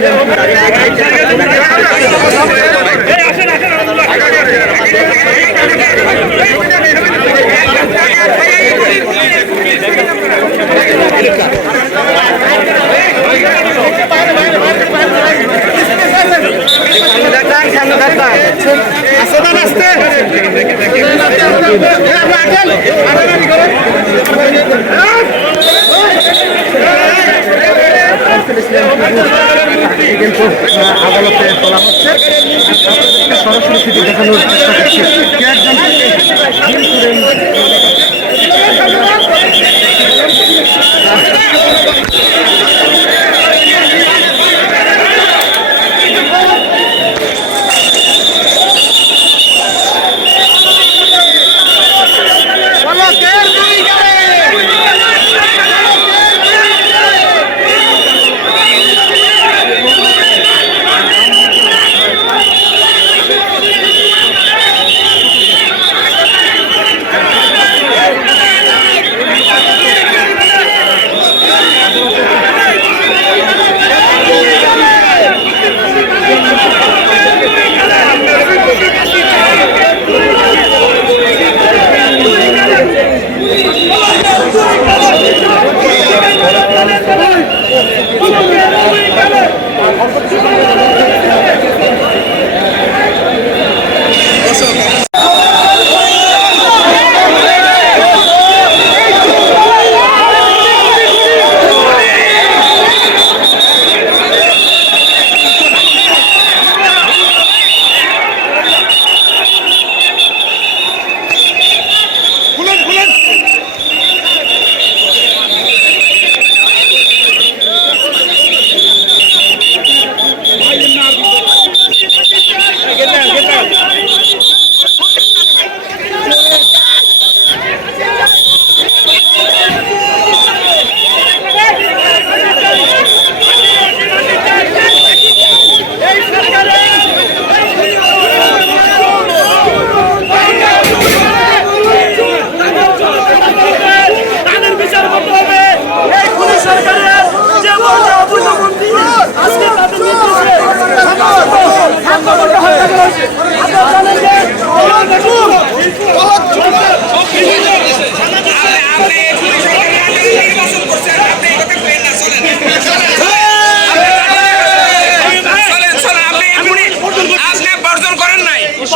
Yeah, okay. কিন্তু আদালতে তোলা হচ্ছে সরাসরি সেটি দেখানোর চেষ্টা করছি কে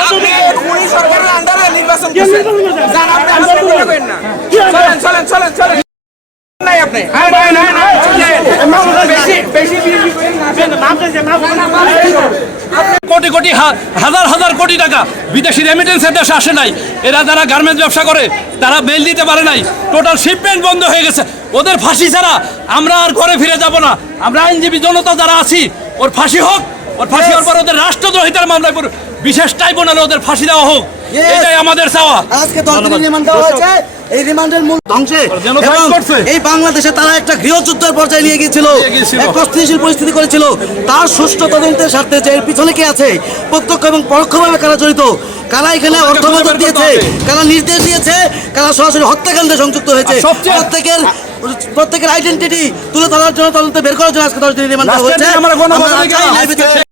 আপনি করেন সরকারের আন্ডারে নির্বাচন করছেন যান আপনি আন্দোলন করবেন না আপনি? বেশি বেশি বিএনপি করেন না কোটি কোটি হাজার হাজার কোটি টাকা বিদেশি রেমিটেন্সের দেশে আসে নাই। এরা যারা গার্মেন্টস ব্যবসা করে তারা বেল দিতে পারে নাই। টোটাল শিপমেন্ট বন্ধ হয়ে গেছে। ওদের ফাঁসি ছাড়া আমরা আর ঘরে ফিরে যাব না। আমরা আইনজীবী জনতা যারা আছি ওর ফাঁসি হোক ওর ফাঁসি হওয়ার পর ওদের রাষ্ট্রদ্রোহিতার মামলায় পড়ুক। বিশেষ ট্রাইব্যুনালে ওদের ফাঁসি দেওয়া হোক এটাই আমাদের চাওয়া। আজকে দশ দিনের রিমান্ড দেওয়া হয়েছে। এই রিমান্ডের মূল ধ্বংসে। এবং এই বাংলাদেশে তারা একটা গৃহযুদ্ধের পর্যায়ে নিয়ে গিয়েছিল। এক অস্থিতিশীল পরিস্থিতি করেছিল। তার সুষ্ঠু তদন্তের স্বার্থে যে এর পিছনে কে আছে প্রত্যক্ষ এবং পরোক্ষভাবে কারা জড়িত কারা এখানে প্রত্যেককে অর্থ খুঁজে মদত বের করতে দিয়েছে কারা নির্দেশ দিয়েছে কারা সরাসরি হত্যাকাণ্ডে সংযুক্ত হয়েছে সবচেয়ে- প্রত্যেকের প্রত্যেকের আইডেন্টিটি তুলে ধরার জন্য তদন্ত বের করার জন্য আজকে দশ দিনের রিমান্ড দেওয়া হয়েছে।